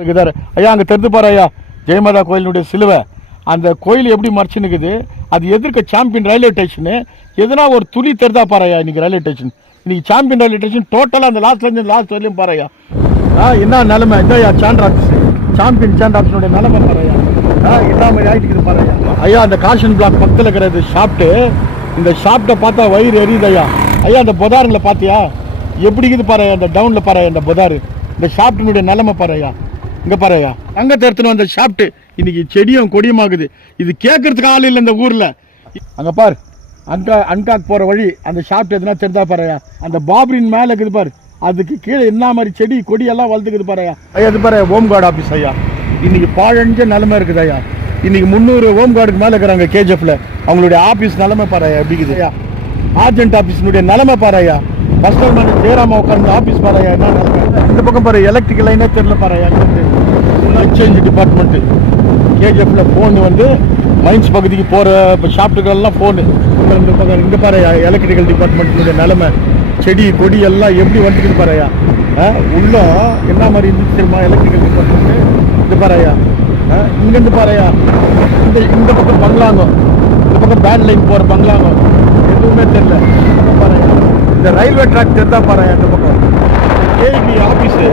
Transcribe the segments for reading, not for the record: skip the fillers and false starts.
இருக்குதாரு ஐயா, அங்கே தெரிந்து பாரு ஐயா, ஜெயமாதா கோயிலுடைய சிலுவை. அந்த கோயில் எப்படி மறைச்சு நிற்குது, அது எதிர்க்க சாம்பியன் ரயில்வே ஸ்டேஷனு. எதுனா ஒரு துளி தெரிதா பாரு ஐயா. இன்னைக்கு ரயில்வே ஸ்டேஷன், இன்னைக்கு சாம்பியன் ரயில்வே ஸ்டேஷன் டோட்டலாக அந்த லாஸ்ட்லேருந்து லாஸ்ட் வரையிலும் பாரு ஐயா. என்ன நிலைமை இதையா, சாண்டர் ஆஃபீஸ், சாம்பியன் சாண்டர் ஆஃபீஸோட நிலைமை பாரு ஐயா. என்ன மாதிரி ஆகிட்டு பாரு ஐயா. ஐயா, அந்த காஷன் பிளாக் பக்கத்தில் இருக்கிறது ஷாப்ட்டு. இந்த ஷாப்ட்டை பார்த்தா வயிறு எரியுது ஐயா. ஐயா, அந்த பொதாருங்களை பார்த்தியா எப்படி இருக்குது பாரு ஐயா. அந்த டவுனில் பாரு ஐயா, அந்த பொதாரு, இந்த ஷாப்டினுடைய நிலைமை பாரு ஐயா. இங்கே பாருயா, தங்கத்தை எடுத்துன்னு வந்த ஷாப்ட்டு இன்னைக்கு செடியும் கொடியுமாகுது. இது கேட்கறதுக்கு ஆள் இல்லை இந்த ஊரில். அங்கே பார், அன்காக் போகிற வழி, அந்த ஷாப்ட்டு எதுனா தெரிஞ்சா பாருயா. அந்த பாபரின் மேலே இருக்குது பாரு, அதுக்கு கீழே என்ன மாதிரி செடி கொடி எல்லாம் வளர்த்துக்குது பாருயா. ஐயா, இது பாரு ஹோம் கார்டு ஆஃபீஸ் ஐயா. இன்னைக்கு பாழஞ்ச நிலைமை இருக்குது ஐயா. இன்னைக்கு 300 ஹோம் கார்டுக்கு மேலே இருக்கிறாங்க கேஜிஎஃப்ல. அவங்களுடைய ஆஃபீஸ் நிலைமை பாருயா எப்படி இருக்குது ஐயா. ஆர்ஜென்ட் ஆஃபீஸினுடைய நிலைமை பாருயா. ஃபர்ஸ்ட் டைம் ஜெயராமா உட்காந்து ஆஃபீஸ் பாருயா. என்ன நிலைமை இந்த பக்கம் பாரு, எலக்ட்ரிக்கல் லைனே தெரியல பாருயா. எக்ஸ்சேஞ்ச் டிபார்ட்மெண்ட்டு கேஜிஎஃப்ல ஃபோன் வந்து மைன்ஸ் பகுதிக்கு போகிற ஷாப்ட்டுக்கெல்லாம் ஃபோனு. இந்த பக்கம் இங்கே பாருயா, எலக்ட்ரிக்கல் டிபார்ட்மெண்ட்டுடைய நிலைமை, செடி கொடி எல்லாம் எப்படி வந்துட்டு பாருயா. உள்ள என்ன மாதிரி இருந்துச்சு தெரியுமா எலக்ட்ரிக்கல் டிபார்ட்மெண்ட்டு. இந்த பாருயா, இங்கேருந்து பாருயா, இந்த பக்கம் பங்களாங்கோ, இந்த பக்கம் பேண்ட் லைன் போகிற பங்களாங்கோ, எதுவுமே தெரியல. இந்த பாருயா, இந்த ரயில்வே ட்ராக் தெரிஞ்சா பாருயா. இந்த பக்கம் கேபி ஆஃபீஸு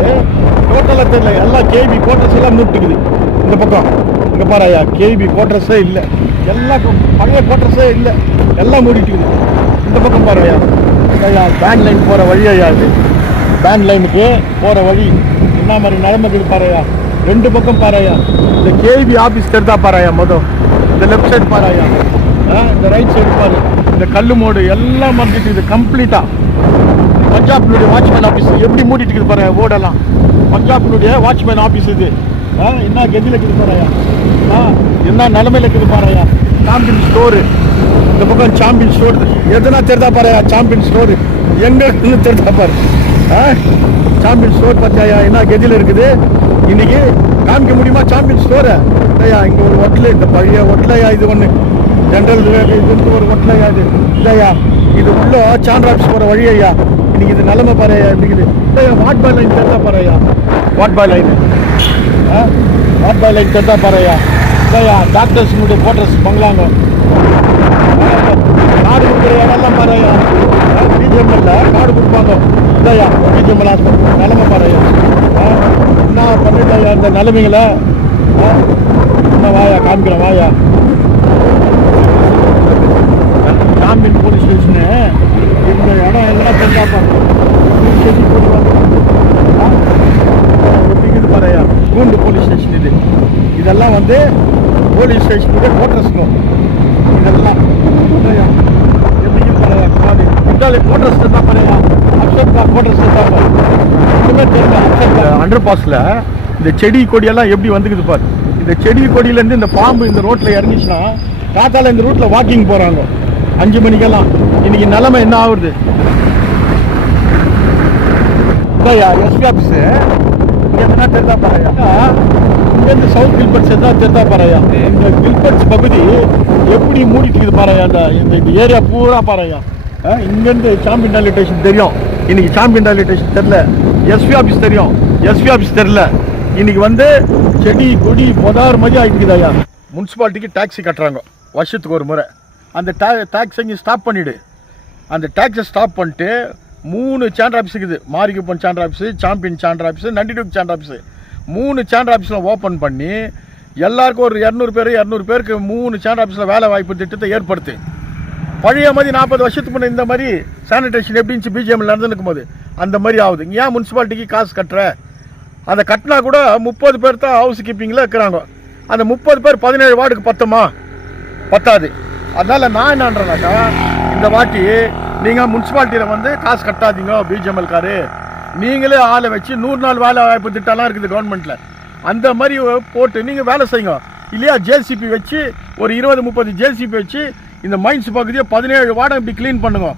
டோட்டலாக தெரியல. எல்லாம் கேபி குவார்டர்ஸ் எல்லாம் மூட்டுக்குது இந்த பக்கம். இங்கே பாருயா, கேபி குவார்டர்ஸே இல்லை, எல்லாம் பழைய குவார்டர்ஸே இல்லை, எல்லாம் மூடிட்டுக்குது. இந்த பக்கம் பாருயா, ஐயா பேண்ட் லைன் போகிற வழி ஐயா. இது பேண்ட் லைனுக்கு போகிற வழி என்ன மாதிரி நிலைமைக்குது பாருயா. 2 பக்கம் பாருயா. இந்த கேபி ஆஃபீஸ் தெரிஞ்சா பாருயா. மொதல் இந்த லெஃப்ட் சைடு பாருயா, இந்த ரைட் சைடு பாரு, இந்த கல்லு மோடு எல்லாம் மறைஞ்சிட்டு கம்ப்ளீட்டாக. பஞ்சாப்னுடைய வாட்ச்மேன் ஆஃபீஸ் எப்படி மூடிட்டு இருக்குது பாரு ஓடெல்லாம். பஞ்சாப்னுடைய வாட்ச்மேன் ஆஃபீஸ் இது என்ன கெதியில் இருக்குது பாருயா. என்ன நிலைமையில் இருக்குது பாருயா. சாம்பியன் ஸ்டோரு, இந்த பக்கம் சாம்பியன் ஸ்டோர் எதுனா தெரிதா பாருயா. சாம்பியன் ஸ்டோரு எங்கே இருக்குன்னு தெரிதா பாரு. சாம்பியன் ஸ்டோர் பார்த்தியா என்ன கெதியில் இருக்குது. இன்னைக்கு காமிக்க முடியுமா சாம்பியன் ஸ்டோரை ஐயா. இங்கே ஒரு ஹோட்டலு, இந்த பழைய ஹோட்டலையா இது ஒன்று, ஜென்ரல் இது ஒரு ஹோட்டலையா இது. இல்லையா, இது உள்ள சாண்டர் ஆஃபீஸ் போகிற வழி ஐயா. இன்னைக்கு இது நிலைமை பாருயா இருக்குது. வாட் பாய் லைன் தெரிஞ்சா பாருயா. வாட் பாய் லைன், வாட் பாய் லைன் தெரிஞ்சா பாருயா. இல்லையா, டாக்டர்ஸினுடைய குவார்டர்ஸ் பங்களாங்க, காடு கொடுக்குற இடம்லாம் பாருயா. பிஜிஎம்எல்ல காடு கொடுப்பாங்க. இல்லையா, பிஜிஎம்எல் ஹாஸ்பிட்டல் நிலைமை பாருயா. என்ன பண்ணிட்டாயா இந்த நிலைமைகளை. என்ன வாயா காமிக்கிறேன் வாயா. சாம்பியன் போலீஸ் ஸ்டேஷனு இந்த இடம் எல்லாம் தெரிஞ்சா பாருங்க. செடி போட்டு வந்து பாருயா. கூண்டு போலீஸ் ஸ்டேஷன் இது. இதெல்லாம் வந்து போலீஸ் ஸ்டேஷனுடைய குவார்டர்ஸ்க்கும் இதெல்லாம் எப்படி பாருயா. இதாலே குவார்டர்ஸ் தான் பாருயா. அப்சர்பா குவார்டர்ஸ் தான் பாரு. ஒன்றுமே தெரியல. அப்சர்பா அண்டர் பாஸில் இந்த செடி கொடியெல்லாம் எப்படி வந்துக்குது பாரு. இந்த செடி கொடியிலேருந்து இந்த பாம்பு இந்த ரோட்டில் இறங்கிச்சுன்னா காத்தால இந்த ரூட்டில் வாக்கிங் போகிறாங்க 5 மணிக்கெல்லாம். இன்னைக்கு நிலைமை என்ன ஆகுது எஸ்பி ஆஃபீஸு எதுனா தெரிதா பாருயா. இங்கேருந்து சவுத் கில்பர்ட்ஸ் எதுனா தெரிதா பாருயா. இந்த கில்பர்ட்ஸ் பகுதி எப்படி மூடிட்டு இருக்குது பாருயா. இந்த ஏரியா பூரா பாருயா. இங்கேருந்து சாம்பியன் ரயில்வே ஸ்டேஷன் தெரியும். இன்னைக்கு சாம்பியன் ரயில்வே ஸ்டேஷன் தெரில. எஸ்பி ஆஃபீஸ் தெரியும், எஸ்பி ஆஃபீஸ் தெரில. இன்னைக்கு வந்து செடி கொடி பொதார் மாதிரி ஆகிட்டு ஐயா. முனிசிபாலிட்டிக்கு டாக்ஸி கட்டுறாங்க வருஷத்துக்கு ஒரு முறை. அந்த டாக்ஸை இங்கே ஸ்டாப் பண்ணிவிடு. அந்த டாக்ஸை ஸ்டாப் பண்ணிட்டு 3 சாண்டர் ஆஃபீஸ் இருக்குது. மாரிகுப்பன் சாண்டர் ஆஃபீஸு, சாம்பியன் சாண்டர் ஆஃபீஸு, நண்டிடுக் சாண்டர் ஆஃபீஸு. 3 சாண்டர் ஆஃபீஸில் ஓப்பன் பண்ணி எல்லாருக்கும் ஒரு 200 பேருக்கு 3 சாண்டர் ஆஃபீஸில் வேலை வாய்ப்பு திட்டத்தை ஏற்படுத்து. பழைய மாதிரி 40 வருஷத்துக்கு முன்னே இந்த மாதிரி சானிடேஷன் எப்படி இருந்துச்சு பிஜிஎம்ல நடந்துருக்கும் போது அந்த மாதிரி ஆகுது. இங்கே ஏன் முனிசிபாலிட்டிக்கு காசு கட்டுற? அதை கட்டினா கூட 30 பேர் தான் ஹவுஸ் கீப்பிங்கில் இருக்கிறாங்க. அந்த 30 பேர் 17 வார்டுக்கு பத்தாது. அதனால் நான் என்னன்றேனாக்கா, இந்த வாட்டி நீங்கள் முனிசிபாலிட்டியில் வந்து காசு கட்டாதீங்க. பிஜிஎம்எல் காரு நீங்களே ஆளை வச்சு 100 நாள் வேலை வாய்ப்பு திட்டம்லாம் இருக்குது கவர்மெண்ட்டில். அந்த மாதிரி போட்டு நீங்கள் வேலை செய்யுங்க. இல்லையா, ஜேசிபி வச்சு ஒரு 20-30 ஜேசிபி வச்சு இந்த மைன்ஸ் பகுதியை 17 வார்டை இப்படி க்ளீன் பண்ணுங்க.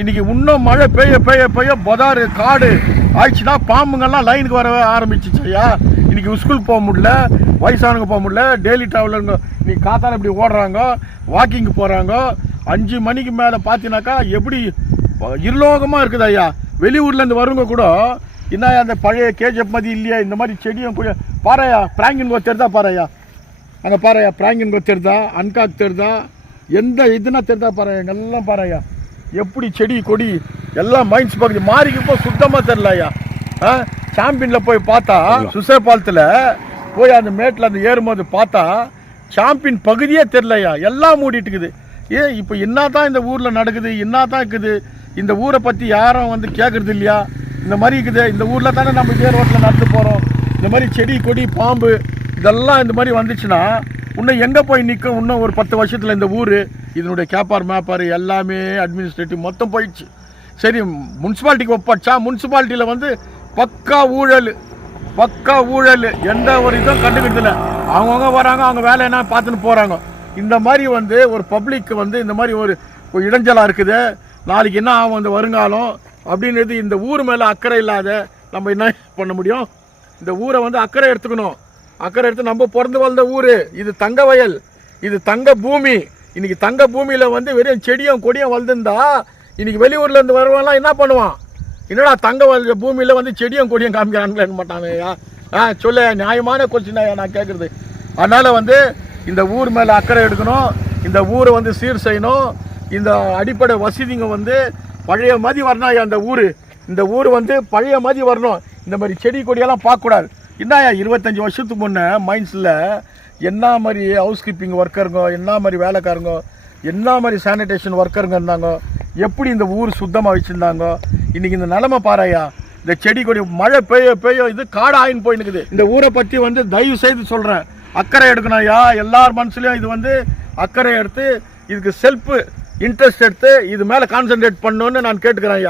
இன்றைக்கி இன்னும் மழை பெய்ய பொதாறு காடு ஆயிடுச்சுன்னா பாம்புங்கள்லாம் லைனுக்கு வர ஆரம்பிச்சிச்சு ஐயா. இன்றைக்கி ஸ்கூல் போக முடியல, வயசானவங்க போக முடியல, டெய்லி ட்ராவலருங்க இன்றைக்கி காத்தால இப்படி ஓடுறாங்க, வாக்கிங் போகிறாங்க. 5 மணிக்கு மேலே பார்த்தீங்கன்னாக்கா எப்படி இருலோகமாக இருக்குது ஐயா. வெளியூர்லேருந்து வருவங்க கூட என்ன அந்த பழைய கேஜப் மாதிரி இல்லையா? இந்த மாதிரி செடியும் கூட பாறையா, பிராங்கின் தெரிதா பாறையா? அங்கே பாறையா, பிராங்கின் தெரிதா, அன்காக் தெரிதா, எந்த இதுனா தெரிதா பாறையா? எல்லாம் பாறையா எப்படி செடி கொடி எல்லாம் மைன்ஸ் பகுதி மாறிக்கு இப்போ சுத்தமாக தெரிலையா? சாம்பியனில் போய் பார்த்தா சுசே பாலத்தில் போய் அந்த மேட்டில் அந்த ஏறும்போது பார்த்தா சாம்பியன் பகுதியே தெரிலையா, எல்லாம் மூடிட்டு இருக்குது. இப்போ என்ன தான் இந்த ஊரில் நடக்குது, என்ன தான் இருக்குது? இந்த ஊரை பற்றி யாரும் வந்து கேட்குறது இல்லையா? இந்த மாதிரி இருக்குது. இந்த ஊரில் தானே நம்ம இதே ரோட்டில் நடந்து போகிறோம். இந்த மாதிரி செடி கொடி பாம்பு இதெல்லாம் இந்த மாதிரி வந்துச்சுன்னா இன்னும் எங்கே போய் நிற்கும்? இன்னும் ஒரு 10 வருஷத்தில் இந்த ஊர் இதனுடைய கேப்பார் மேப்பார் எல்லாமே அட்மினிஸ்ட்ரேட்டிவ் மொத்தம் போயிடுச்சு. சரி, முனிசிபாலிட்டிக்கு ஒப்படைச்சா முனிசிபாலிட்டியில் வந்து பக்கா ஊழல், எந்த ஒரு இதுவும் கண்டுக்கிறதில்ல. அவங்கவுங்க வராங்க, அவங்க வேலை என்ன பார்த்துன்னு போகிறாங்க. இந்த மாதிரி வந்து ஒரு பப்ளிக்கு வந்து இந்த மாதிரி ஒரு இடைஞ்சலாக இருக்குது. நாளைக்கு என்ன ஆகும் இந்த வருங்காலம் அப்படின்றது இந்த ஊர் மேலே அக்கறை இல்லாத நம்ம என்ன பண்ண முடியும்? இந்த ஊரை வந்து அக்கறை எடுத்துக்கணும். அக்கறை எடுத்து நம்ம பிறந்து வளர்ந்த ஊர் இது, தங்க வயல், இது தங்க பூமி. இன்னைக்கு தங்க பூமியில் வந்து வெறும் செடியும் கொடியும் வளர்ந்துருந்தா இன்னைக்கு வெளியூர்லேருந்து வருவான்லாம் என்ன பண்ணுவான்? என்னடா தங்க பூமியில் வந்து செடியும் கொடியும் காமிக்கிறான்னு மாட்டாங்கய்யா? சொல்ல நியாயமான கொஸ்டினாயா நான் கேட்குறது. அதனால் வந்து இந்த ஊர் மேலே அக்கறை எடுக்கணும். இந்த ஊரை வந்து சீர் செய்யணும். இந்த அடிப்படை வசதிங்க வந்து பழைய மாதிரி வரணும். இந்த ஊர் வந்து பழைய மாதிரி வரணும். இந்த மாதிரி செடி கொடியெல்லாம் பார்க்கக்கூடாது. என்னயா 25 வருஷத்துக்கு முன்னே மைன்ஸில் என்ன மாதிரி ஹவுஸ் கீப்பிங் ஒர்க்கருங்க, என்ன மாதிரி வேலைக்காரங்க, என்ன மாதிரி சானிடேஷன் ஒர்க்கருங்க இருந்தாங்க, எப்படி இந்த ஊர் சுத்தமாக வச்சுருந்தாங்க. இன்றைக்கி இந்த நிலமை பாறையா, இந்த செடி கொடி மழை பெய்ய இது காடு ஆயின்னு போயின்னுக்குது. இந்த ஊரை பற்றி வந்து தயவு செய்து சொல்கிறேன், அக்கறை எடுக்கணும் ஐயா. எல்லார் மனசுலையும் இது வந்து அக்கறை எடுத்து இதுக்கு செல்ஃப் இன்ட்ரெஸ்ட் எடுத்து இது மேலே கான்சென்ட்ரேட் பண்ணணுன்னு நான் கேட்டுக்கிறேன் ஐயா.